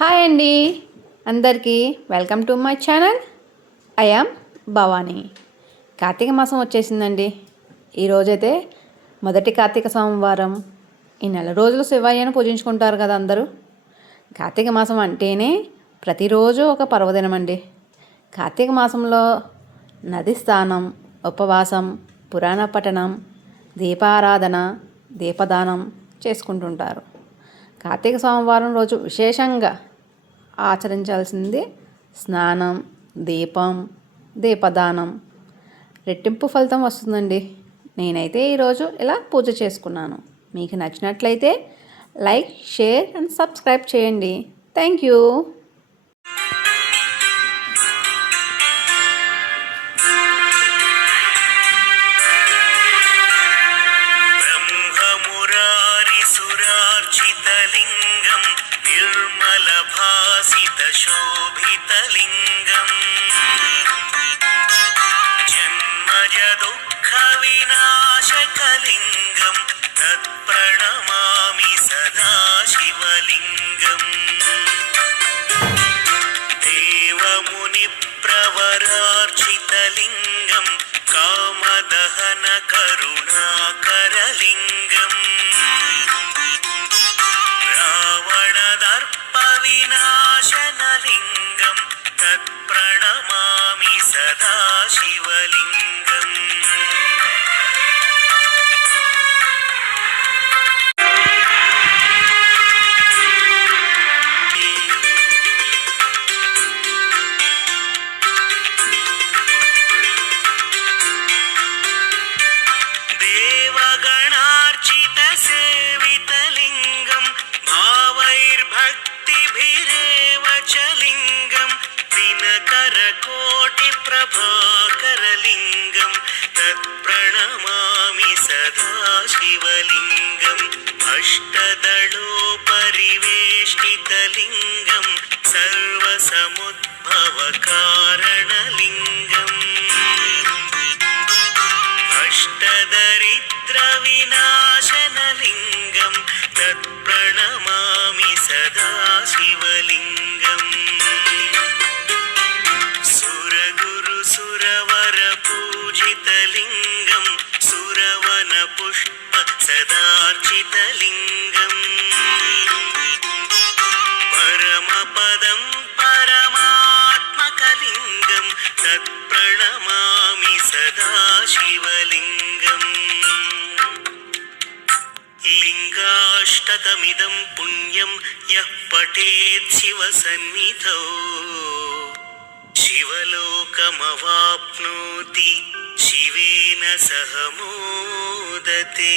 Hi అండి, అందరికీ welcome to my channel. I am Bhavani. Karthika మాసం వచ్చేసిందండి. ఈరోజైతే మొదటి కార్తీక సోమవారం. ఈ నెల రోజులు శివయ్యను పూజించుకుంటారు కదా అందరూ. కార్తీక మాసం అంటేనే ప్రతిరోజు ఒక పర్వదినం అండి. కార్తీక మాసంలో నది స్నానం, ఉపవాసం, పురాణ పఠనం, దీపారాధన, దీపదానం చేసుకుంటుంటారు. కార్తీక సోమవారం రోజు విశేషంగా ఆచరించాల్సింది స్నానం, దీపం, దీపదానం. రెట్టింపు ఫలితం వస్తుందండి. నేనైతే ఈరోజు ఇలా పూజ చేసుకున్నాను. మీకు నచ్చినట్లయితే లైక్, షేర్ అండ్ సబ్స్క్రైబ్ చేయండి. Thank you. शोभितलिङ्गम् जन्मज दुःखविनाशकलिङ्गं तत्प्रणमामि सदा शिवलिङ्गम् देवमुनिप्रवरार्चितलिङ्गं कामदहनकरुणाकरलिङ्गम् रावणदर्पविनाशनलिङ्गं तत्प्रणमामि सदा शिवलिङ्गम् देवगणार्चितसेवितलिङ्गं भावैर्भक्तिभिरेव च लिङ्गं दिनकरकोटिप्रभाकरलिङ्गं तत्प्रणमामि सदा शिवलिङ्गम् अष्टदलोपरिवेष्टितलिङ्गं सर्वसमुद्भवकारणलिङ्गम् अष्टदरिद्रविनाशनलिङ्गं तत्प्रणमामि सदा शिवलिङ्गम् सुरगुरुसुरवरपूजितलिङ्गं सुरवनपुष्पसदार्चितलिङ्गम् परमपदं परमात्मकलिङ्गं तत्प्रणमामि सदा शिवलिङ्गम् लिङ्गाष्टकमिदं पुण्यं यः पठेत् शिवसन्निधौ शिवलोकमवाप्नोति शिवेन सह मोदते।